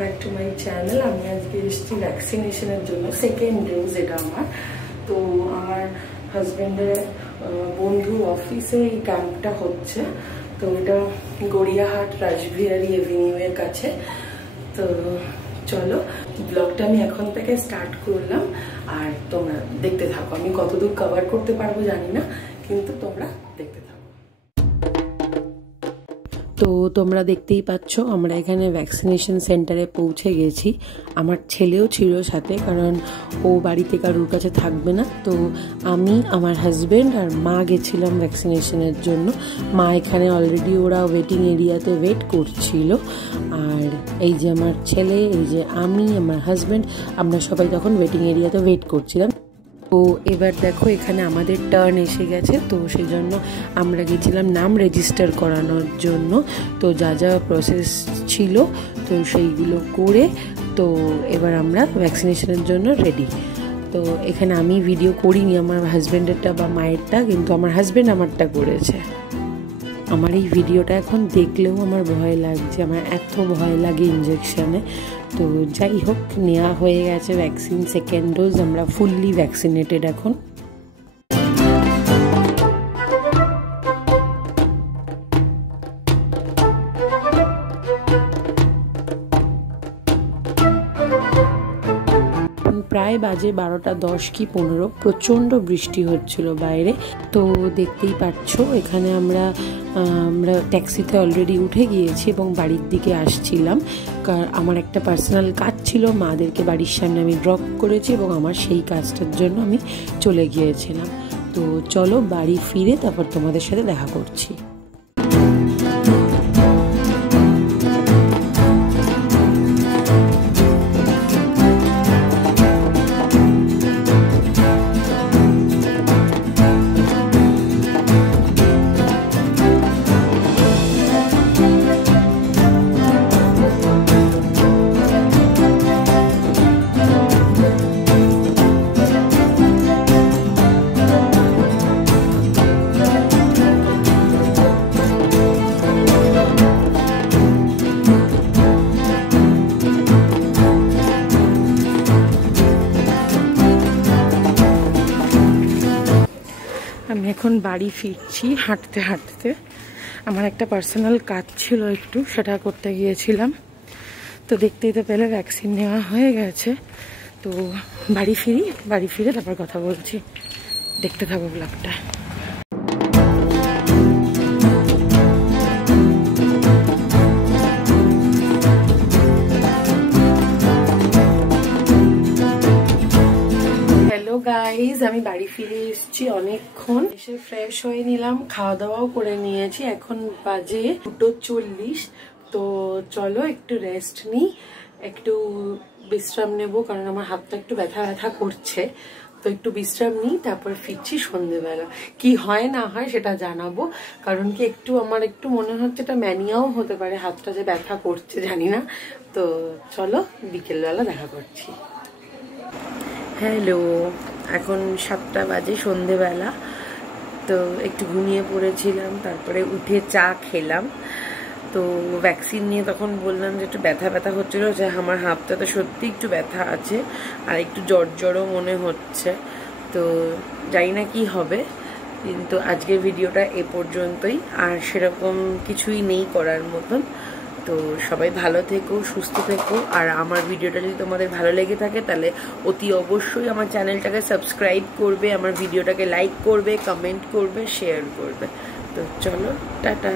Back to my channel. আমি আজকে এসেছি ভ্যাকসিনেশনের জন্য, সেকেন্ড ডোজ এটা আমার। তো আমার হাজব্যান্ডের বন্ধু অফিসে এই ক্যাম্পটা হচ্ছে। তো এটা গড়িয়াহাট রাসবিহারী এভিনিউয়ের কাছে। তো চলো ব্লগটা আমি এখন থেকে স্টার্ট করলাম, আর তোমরা দেখতে থাকো। আমি কতদূর কভার করতে পারবো জানি না, কিন্তু তোমরা দেখতে থাকো। তো তোমরা দেখতেই পাচ্ছ আমরা এখানে ভ্যাকসিনেশন সেন্টারে পৌঁছে গেছি। আমার ছেলেও ছিল সাথে, কারণ ও বাড়িতে কারোর কাছে থাকবে না। তো আমি, আমার হাজব্যান্ড আর মা গেছিলাম ভ্যাকসিনেশনের জন্য। মা এখানে অলরেডি ওরা ওয়েটিং এরিয়াতে ওয়েট করছিল, আর এই যে আমার ছেলে, এই যে আমি, আমার হাজব্যান্ড, আমরা সবাই তখন ওয়েটিং এরিয়াতে ওয়েট করছিলাম। তো এবার দেখো এখানে আমাদের টার্ন এসে গেছে। তো সেই জন্য আমরা গেছিলাম নাম রেজিস্টার করানোর জন্য। তো যা যা প্রসেস ছিল তো সেইগুলো করে তো এবার আমরা ভ্যাকসিনেশনের জন্য রেডি। তো এখানে আমি ভিডিও করিনি আমার হাজব্যান্ডেরটা বা মায়েরটা, কিন্তু আমার হাজব্যান্ড আমারটা করেছে। আমার এই ভিডিওটা এখন দেখলেও আমার ভয় লাগছে, আমার এত ভয় লাগে ইঞ্জেকশানে। তো যাই হোক, নেওয়া হয়ে গেছে ভ্যাকসিন, সেকেন্ড ডোজ। আমরা ফুললি ভ্যাকসিনেটেড এখন। প্রায় বাজে 12:10 কি 15। প্রচণ্ড বৃষ্টি হচ্ছিল বাইরে। তো দেখতেই পাচ্ছ এখানে আমরা ট্যাক্সিতে অলরেডি উঠে গিয়েছি এবং বাড়ির দিকে আসছিলাম। আমার একটা পার্সোনাল কাজ ছিল, মাদেরকে বাড়ির সামনে আমি ড্রপ করেছি এবং আমার সেই কাজটার জন্য আমি চলে গিয়েছিলাম। তো চলো বাড়ি ফিরে তারপর তোমাদের সাথে দেখা করছি। আমি এখন বাড়ি ফিরছি হাঁটতে হাঁটতে। আমার একটা পার্সোনাল কাজ ছিল, একটু সেটা করতে গিয়েছিলাম। তো দেখতেই তো পেলে ভ্যাকসিন নেওয়া হয়ে গেছে। তো বাড়ি ফিরে তারপর কথা বলছি। দেখতে থাকো ব্লগটা। গাইজ, আমি বাড়ি ফিরে এসেছি অনেকক্ষণ। এসে ফ্রেশ হয়ে নিলাম, খাওয়া দাওয়াও করে নিয়েছি। এখন বাজে 2:40। তো চলো একটু রেস্ট নিই, একটু বিশ্রাম নেব, কারণ আমার হাতটা একটু ব্যথা ব্যথা করছে। তো একটু বিশ্রাম নিই, তারপর ফিরছি সন্ধ্যেবেলা। কি হয় না হয় সেটা জানাবো, কারণ কি আমার একটু মনে হচ্ছে এটা ম্যানিয়াও হতে পারে, হাতটা যে ব্যথা করছে জানি না। তো চলো বিকেলবেলা দেখা করছি। হ্যালো, এখন 7টা বাজে, সন্ধেবেলা। তো একটু ঘুমিয়ে পড়েছিলাম, তারপরে উঠে চা খেলাম। তো ভ্যাকসিন নিয়ে তখন বললাম যে একটু ব্যথা ব্যথা হচ্ছিলো, যে আমার হাতটা তো সত্যি একটু ব্যথা আছে, আর একটু জ্বরও মনে হচ্ছে। তো জানি না কি হবে, কিন্তু আজকের ভিডিওটা এ পর্যন্তই। আর সেরকম কিছুই নেই করার মতন। তো সবাই ভালো থেকো, সুস্থ থেকো। আর আমার ভিডিওটা যদি তোমাদের ভালো লেগে থাকে তাহলে অতি অবশ্যই আমার চ্যানেলটাকে সাবস্ক্রাইব করবে, আমার ভিডিওটাকে লাইক করবে, কমেন্ট করবে, শেয়ার করবে। তো চলো টাটা।